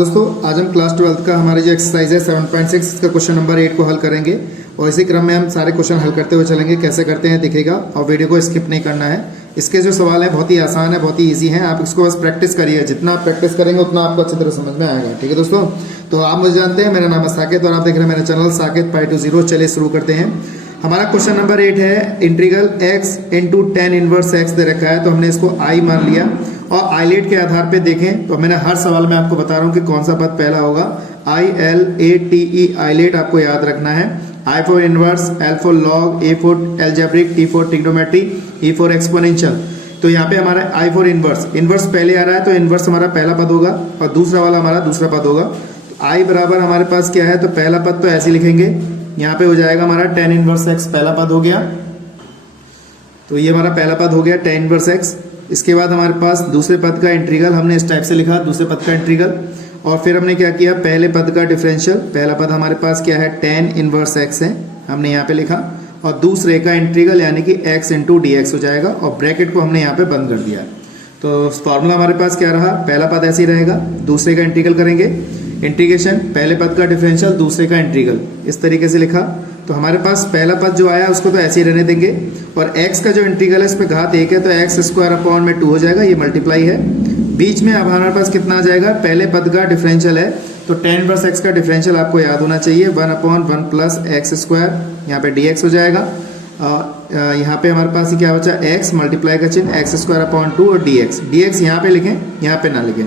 दोस्तों, आज हम क्लास 12 का हमारी जो एक्सरसाइज है 7.6 इसका क्वेश्चन नंबर 8 को हल करेंगे और इसी क्रम में हम सारे क्वेश्चन हल करते हुए चलेंगे। कैसे करते हैं दिखेगा और वीडियो को स्किप नहीं करना है। इसके जो सवाल है बहुत ही आसान है, बहुत ही ईजी है। आप इसको बस प्रैक्टिस करिए, जितना आप प्रैक्टिस करेंगे उतना आपको अच्छी तरह समझ में आएगा। ठीक है दोस्तों, तो आप मुझे जानते हैं, मेरा नाम है साकेत और आप देख रहे हैं मेरा channel Saket Pai two zero. चलिए शुरू करते हैं। हमारा क्वेश्चन नंबर 8 है integral x into tan inverse x दे रखा है, तो हमने इसको i मान लिया और आइलेट के आधार पे देखें तो मैंने हर सवाल में आपको बता रहा हूं कि कौन सा पद पहला होगा। ILATE आइलेट आपको याद रखना है। I for inverse, L for log, A for algebraic, T for trigonometry, E for exponential. तो यहाँ पे हमारा I फॉर इनवर्स, इनवर्स पहले आ रहा है तो इनवर्स हमारा पहला पद होगा और दूसरा वाला हमारा दूसरा पद होगा। तो I बराबर हमारे पास क्या है, तो पहला पद तो ऐसे लिखेंगे, यहाँ पे हो जाएगा हमारा टेन इनवर्स x पहला पद हो गया। तो ये हमारा पहला पद हो गया टेन इनवर्स x। इसके बाद हमारे पास दूसरे पद का इंटीग्रल हमने इस टाइप से लिखा, दूसरे पद का इंटीग्रल। और फिर हमने क्या किया, पहले पद का डिफरेंशियल, पहला पद हमारे पास क्या है टेन इनवर्स x है, हमने यहाँ पे लिखा। और दूसरे का इंटीग्रल यानी कि x इंटू डी एक्स हो जाएगा और ब्रैकेट को हमने यहाँ पे बंद कर दिया। तो फॉर्मूला हमारे पास क्या रहा, पहला पद ऐसे ही रहेगा, दूसरे का इंटीग्रल करेंगे, इंटीग्रेशन पहले पद का डिफरेंशियल दूसरे का इंटीग्रल, इस तरीके से लिखा। तो हमारे पास पहला पद जो आया उसको तो ऐसे ही रहने देंगे और x का जो इंटीग्रल है इसमें घात 1 है तो x स्क्वायर अपॉन में 2 हो जाएगा, ये मल्टीप्लाई है। बीच में अब हमारे पास कितना आ जाएगा, पहले पद का डिफरेंशियल है तो टेन इनवर्स x का डिफरेंशियल आपको याद होना चाहिए, 1 अपॉन 1 प्लस एक्स स्क्वायर, यहाँ पे dx हो जाएगा। यहाँ पे हमारे पास क्या बचा, x मल्टीप्लाई का चिन्ह, एक्स स्क्वायर अपॉन 2 और dx यहाँ पे लिखें, यहाँ पे ना लिखें।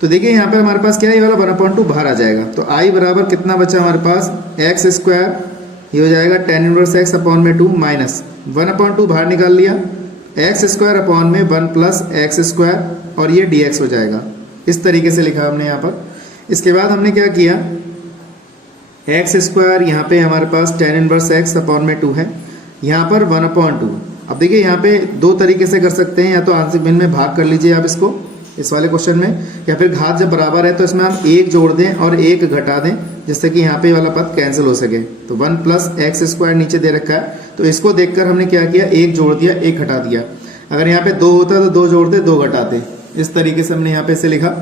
तो देखिए यहाँ पे हमारे पास क्या है, ये वाला 1/2 बाहर आ जाएगा। तो I बराबर कितना बचा हमारे पास, एक्स स्क्वायर, ये हो जाएगा टेन इनवर्स x अपॉन में 2 माइनस 1/2 बाहर निकाल लिया, एक्स स्क्वायर अपॉन में 1 प्लस एक्स स्क्वायर और ये dx हो जाएगा। इस तरीके से लिखा हमने यहाँ पर। इसके बाद हमने क्या किया, एक्स स्क्वायर यहाँ पे हमारे पास टेन इनवर्स x अपॉन में 2 है, यहाँ पर 1/2। अब देखिए यहाँ पे दो तरीके से कर सकते हैं, या तो आंशिक भिन्न में भाग कर लीजिए आप इसको इस वाले क्वेश्चन में, या फिर घात जब बराबर है तो इसमें हम एक जोड़ दें और एक घटा दें जिससे कि यहाँ पे वाला पद कैंसिल हो सके। तो 1 प्लस एक्स स्क्वायर नीचे दे रखा है तो इसको देखकर हमने क्या किया, एक जोड़ दिया एक घटा दिया। अगर यहाँ पे 2 होता तो 2 जोड़ते 2 घटाते, इस तरीके से हमने यहाँ पे से लिखा।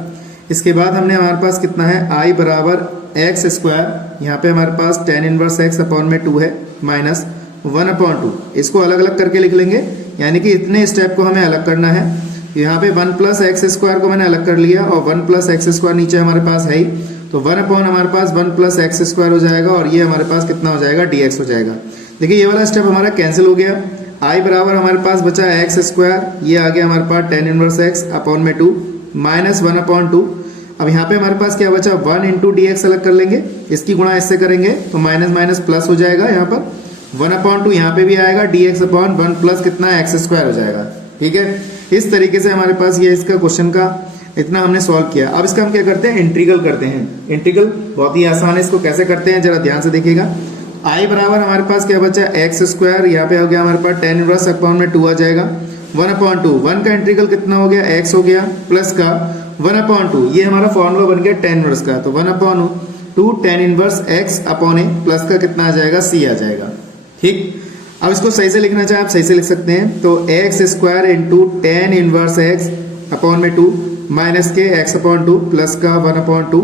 इसके बाद हमने हमारे पास कितना है, I बराबर एक्स स्क्वायर, यहाँ पे हमारे पास टेन इनवर्स x अपॉन में 2 है माइनस 1/2। इसको अलग अलग करके लिख लेंगे, यानी कि इतने स्टेप को हमें अलग करना है। यहाँ पे 1 प्लस एक्स स्क्वायर को मैंने अलग कर लिया और 1 प्लस एक्स स्क्वायर नीचे हमारे पास है ही, तो 1 अपॉन हमारे पास 1 प्लस एक्स स्क्वायर हो जाएगा और ये हमारे पास कितना हो जाएगा, dx हो जाएगा। देखिए ये वाला स्टेप हमारा कैंसिल हो गया। I बराबर हमारे पास बचा एक्स स्क्वायर, ये आ गया हमारे पास टेन इनवर्स x अपॉन में 2 माइनस 1/2। अब यहाँ पे हमारे पास क्या बचा, 1 इंटू डी एक्स अलग कर लेंगे, इसकी गुणा इससे करेंगे तो माइनस माइनस प्लस हो जाएगा, यहाँ पर 1/2 यहाँ पे भी आएगा, dx अपॉन 1 प्लस कितना एक्स स्क्वायर हो जाएगा। ठीक है, इस तरीके से हमारे पास ये इसका क्वेश्चन का इतना हमने सॉल्व किया। अब इसका हम क्या करते हैं, इंटीग्रल करते हैं। इंटीग्रल बहुत ही आसान है, इसको कैसे करते हैं जरा ध्यान से देखिएगा। I बराबर हमारे पास क्या बचा, एक्स स्क्वायर, यहाँ पे हो गया हमारे पास टेन इनवर्स अपॉन में 2 आ जाएगा, 1/2, 1 का इंटीग्रल कितना हो गया, x हो गया, प्लस का 1/2, ये हमारा फॉर्मूला बन गया टेन इनवर्स का, तो 1/2 टेन इनवर्स x अपॉन ए, प्लस का कितना आ जाएगा, c आ जाएगा। ठीक, अब इसको सही से लिखना चाहे आप सही से लिख सकते हैं, तो x square into tan inverse x upon में 2 माइनस के x अपॉन 2 प्लस का 1/2,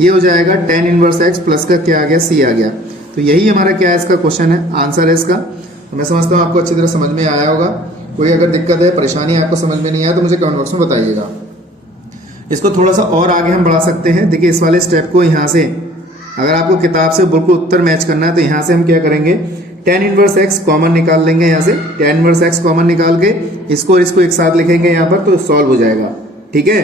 ये हो जाएगा टेन इनवर्स x प्लस का क्या आ गया, c आ गया। तो यही हमारा क्या है, इसका क्वेश्चन है, आंसर है इसका। तो मैं समझता हूँ आपको अच्छी तरह समझ में आया होगा। कोई अगर दिक्कत है, परेशानी आपको समझ में नहीं आया तो मुझे कमेंट बॉक्स में बताइएगा। इसको थोड़ा सा और आगे हम बढ़ा सकते हैं। देखिए इस वाले स्टेप को यहाँ से, अगर आपको किताब से बिल्कुल उत्तर मैच करना है तो यहाँ से हम क्या करेंगे, टेन इनवर्स x कॉमन निकाल लेंगे, यहाँ से टेन इनवर्स x कॉमन निकाल के इसको और इसको एक साथ लिखेंगे यहाँ पर, तो सॉल्व हो जाएगा। ठीक है,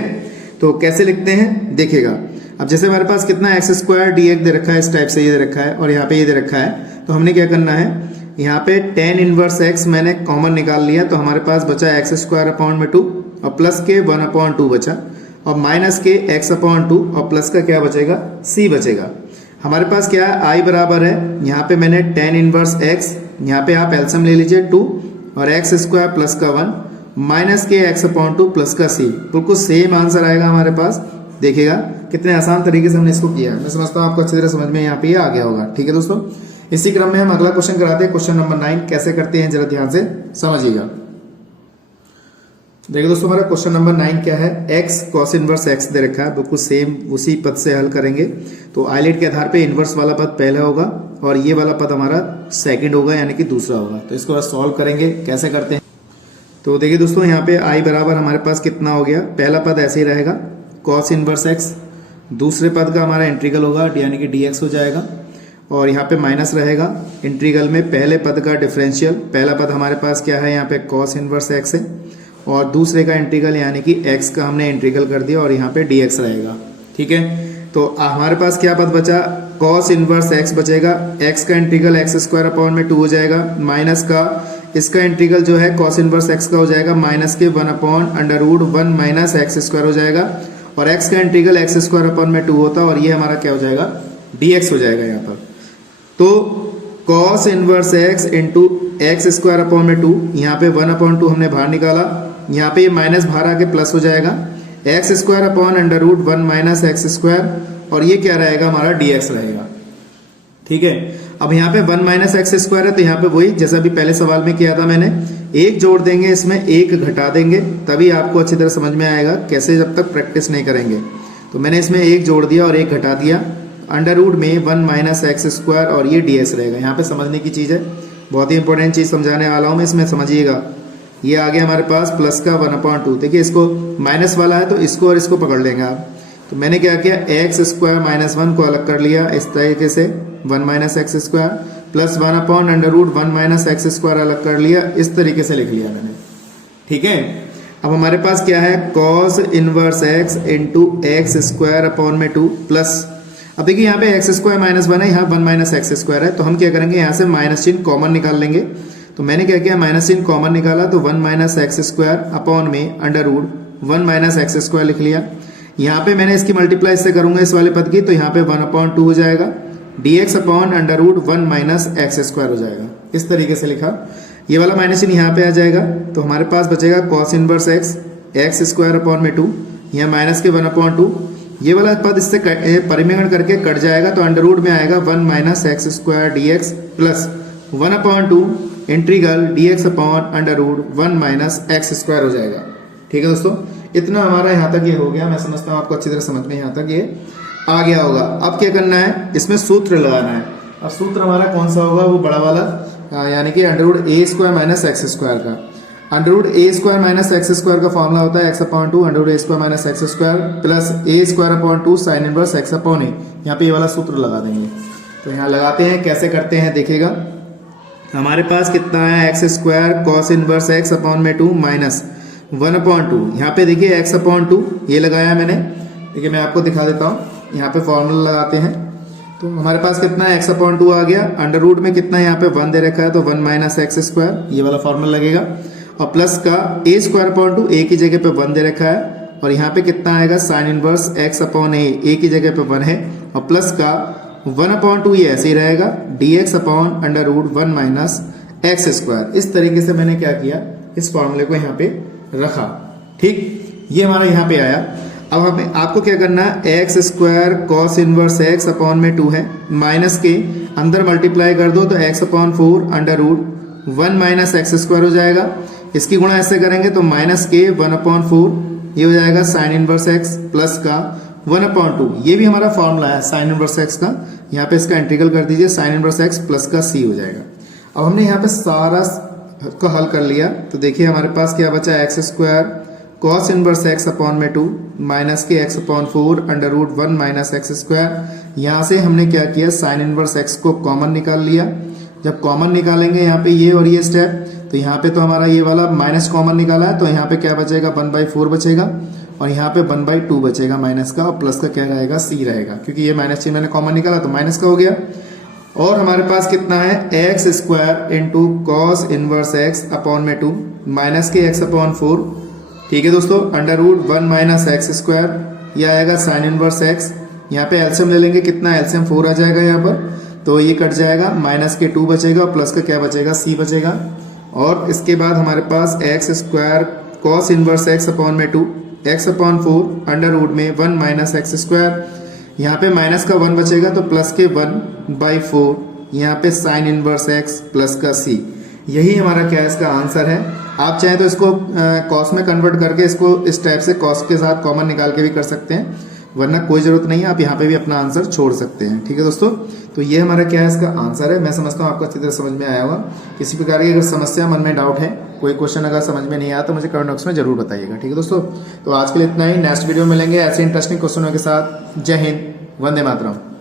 तो कैसे लिखते हैं देखिएगा। अब जैसे हमारे पास कितना एक्स स्क्वायर dx दे रखा है, इस टाइप से ये दे रखा है और यहाँ पे ये दे रखा है, तो हमने क्या करना है, यहाँ पे टेन इनवर्स x मैंने कॉमन निकाल लिया, तो हमारे पास बचा एक्स स्क्वायर अपॉन में 2 और प्लस के 1/2 बचा और माइनस के x अपॉन 2 और प्लस का क्या बचेगा, c बचेगा। हमारे पास क्या है, I बराबर है, यहाँ पे मैंने टेन इनवर्स x, यहाँ पे आप एलसीएम ले लीजिए 2 और एक्स स्क्वायर प्लस का 1 माइनस के x अपॉन 2 प्लस का c, बिल्कुल सेम आंसर आएगा हमारे पास। देखिएगा कितने आसान तरीके से हमने इसको किया। मैं समझता हूँ आपको अच्छी तरह समझ में यहाँ पे आ गया होगा। ठीक है दोस्तों, इसी क्रम में हम अगला क्वेश्चन कराते हैं, क्वेश्चन नंबर 9 कैसे करते हैं जरा ध्यान से समझिएगा। देखिए दोस्तों, हमारा क्वेश्चन नंबर 9 क्या है, x cos इनवर्स x दे रखा है, बिल्कुल सेम उसी पद से हल करेंगे। तो आइलेट के आधार पे इनवर्स वाला पद पहला होगा और ये वाला पद हमारा सेकंड होगा, यानी कि दूसरा होगा। तो इसको सॉल्व करेंगे, कैसे करते हैं। तो देखिए दोस्तों, यहाँ पे i बराबर हमारे पास कितना हो गया, पहला पद ऐसे ही रहेगा cos इनवर्स x, दूसरे पद का हमारा इंटीग्रल होगा यानी कि dx हो जाएगा, और यहाँ पे माइनस रहेगा इंटीग्रल में पहले पद का डिफरेंशियल। पहला पद हमारे पास क्या है, यहाँ पे cos इनवर्स x है, और दूसरे का इंटीग्रल यानी कि x का हमने इंटीग्रल कर दिया और यहाँ पे dx रहेगा। ठीक है, तो हमारे पास क्या पद बचा, cos इनवर्स x बचेगा, x का इंटीग्रल x स्क्वायर अपॉन में 2 हो जाएगा, माइनस का इसका इंटीग्रल जो है cos इनवर्स x का हो जाएगा माइनस के 1 upon under root 1 minus x square हो जाएगा, और x का इंटीग्रल x स्क्वायर अपॉन में 2 होता है, और ये हमारा क्या हो जाएगा, dx हो जाएगा यहाँ पर। तो cos inverse x into x square upon में 2, यहाँ पे 1 अपॉन 2 हमने बाहर निकाला, यहाँ पे ये माइनस बाहर आके प्लस हो जाएगा, x square upon under root 1 minus x square, और ये क्या रहेगा, हमारा dx रहेगा। ठीक है, अब यहाँ पे 1 माइनस एक्स स्क्वायर है, तो यहाँ पे वही जैसा भी पहले सवाल में किया था मैंने, एक जोड़ देंगे, इसमें एक घटा देंगे, तभी आपको अच्छी तरह समझ में आएगा, कैसे जब तक प्रैक्टिस नहीं करेंगे। तो मैंने इसमें एक जोड़ दिया और एक घटा दिया, अंडर रूट में 1 माइनस एक्स स्क्वायर, और ये dx रहेगा। यहाँ पे समझने की चीज़ है, बहुत ही इंपॉर्टेंट चीज़ समझाने वाला हूँ मैं, इसमें समझिएगा। ये आ गया हमारे पास प्लस का 1/2, देखिए इसको माइनस वाला है तो इसको और इसको पकड़ लेंगे आप। तो मैंने क्या किया, एक्स स्क्वायर माइनस 1 को अलग कर लिया इस तरीके से, 1 minus x square plus 1 upon under root 1 minus x square अलग कर लिया, इस तरीके से लिख लिया मैंने। ठीक है, अब हमारे पास क्या है, cos inverse x into x square upon में 2 प्लस, अब देखिए यहाँ पे एक्स स्क्वायर माइनस 1 है, यहाँ 1 माइनस एक्स स्क्वायर है, तो हम क्या करेंगे, यहाँ से माइनस चिन्ह कॉमन निकाल लेंगे। तो मैंने क्या किया, माइनस चिन्ह कॉमन निकाला, तो 1 माइनस एक्स स्क्वायर अपॉन में under root 1 minus x square लिख लिया। यहाँ पे मैंने इसकी मल्टीप्लाई इससे करूंगा इस वाले पद की, तो यहाँ पे 1/2 हो जाएगा, dx upon under root 1 minus x square हो जाएगा, इस तरीके से लिखा। ये वाला माइनस चिन्ह यहाँ पे आ जाएगा, तो हमारे पास बचेगा cos inverse x square upon में 2, यहाँ माइनस के 1/2, ये वाला पद इससे परिमेय करके कट जाएगा, तो अंडर रूट में आएगा 1 minus x square dx plus 1/2 integral dx upon under root 1 minus x square हो जाएगा। ठीक है दोस्तों, इतना हमारा यहाँ तक ये हो गया। मैं समझता हूँ आपको अच्छी तरह समझ में यहाँ तक ये आ गया होगा। अब क्या करना है, इसमें सूत्र लगाना है। अब सूत्र हमारा कौन सा होगा, वो बड़ा वाला, यानी कि under root a square minus x square का। Under root a square minus x square का फॉर्मूला होता है x upon 2 under root a square minus x square plus a square upon 2 sine inverse x upon a. यहाँ पे ये वाला सूत्र लगा देंगे। तो यहाँ लगाते हैं, कैसे करते हैं देखिएगा। हमारे पास कितना है, x square cos inverse x upon में 2 माइनस 1/2। यहाँ पे देखिए एक्स अपॉन 2 ये लगाया मैंने। देखिए मैं आपको दिखा देता हूँ, यहाँ पे फॉर्मूला लगाते हैं। तो हमारे पास कितना है, एक्स अपॉन 2 आ गया, अंडर रूट में कितना है, यहाँ पे 1 दे रखा है, तो 1 माइनस एक्स स्क्वायर, ये वाला फॉर्मूला लगेगा। और प्लस का ए स्क्वायर अपॉन 2, ए की जगह पे 1 दे रखा है, और यहाँ पे कितना आएगा, साइन इनवर्स एक्स अपॉन ए की जगह पे 1 है, और प्लस का 1/2 ये ऐसे ही रहेगा, dx upon under root 1 minus x square. इस तरीके से मैंने क्या किया, इस फॉर्मूले को यहाँ पे रखा। ठीक, ये हमारा यहाँ पे आया। अब हमें आपको क्या करना है, x square cos inverse x upon में 2 है, माइनस के अंदर मल्टीप्लाई कर दो तो x upon 4 under root 1 minus x square हो जाएगा। इसकी गुणा ऐसे करेंगे तो माइनस के 1/4 ये हो जाएगा साइन इनवर्स एक्स प्लस का 1/2। ये भी हमारा फॉर्मूला है साइन इनवर्स एक्स का। यहाँ पे इसका इंटीग्रल कर दीजिए, साइन इनवर्स एक्स प्लस का सी हो जाएगा। अब हमने यहाँ पे सारा को हल कर लिया, तो देखिए हमारे पास क्या बचा, x square cos inverse x upon में 2 माइनस के x upon 4 under root 1 minus x square. यहाँ से हमने क्या किया, साइन इनवर्स एक्स को कॉमन निकाल लिया। जब कॉमन निकालेंगे यहाँ पे ये और ये स्टेप, तो यहाँ पे तो हमारा ये वाला माइनस कॉमन निकाला है, तो यहाँ पे क्या बचेगा, 1/4 बचेगा, और यहाँ पे 1/2 बचेगा माइनस का, और प्लस का क्या रहेगा, सी रहेगा, क्योंकि ये माइनस चिन्ह मैंने कॉमन निकाला तो माइनस का हो गया। और हमारे पास कितना है, x square into cos inverse x upon में 2 माइनस के एक्स अपॉन 4। ठीक है दोस्तों, under root 1 minus x square, ये आएगा साइन इनवर्स एक्स। यहाँ पे एलसीएम ले लेंगे, कितना एलसीएम 4 आ जाएगा यहाँ पर, तो ये कट जाएगा, माइनस के 2 बचेगा और प्लस का क्या बचेगा, सी बचेगा। और इसके बाद हमारे पास x square cos inverse x upon में 2 एक्स अपॉन 4 अंडर रूट में 1 माइनस एक्स स्क्वायर। यहाँ पे माइनस का 1 बचेगा तो प्लस के 1/4, यहाँ पे साइन इनवर्स एक्स प्लस का सी। यही हमारा क्या है, इसका आंसर है। आप चाहें तो इसको कॉस में कन्वर्ट करके इसको इस टाइप से कॉस के साथ कॉमन निकाल के भी कर सकते हैं, वरना कोई जरूरत नहीं है, आप यहाँ पे भी अपना आंसर छोड़ सकते हैं। ठीक है दोस्तों, तो ये हमारा क्या है इसका आंसर है। मैं समझता हूँ आपको अच्छी तरह समझ में आया होगा। किसी प्रकार की अगर समस्या मन में डाउट है, कोई क्वेश्चन अगर समझ में नहीं आया तो मुझे कमेंट बॉक्स में जरूर बताइएगा। ठीक है दोस्तों, तो आज के लिए इतना ही। नेक्स्ट वीडियो में मिलेंगे ऐसे इंटरेस्टिंग क्वेश्चनों के साथ। जय हिंद, वंदे मातरम।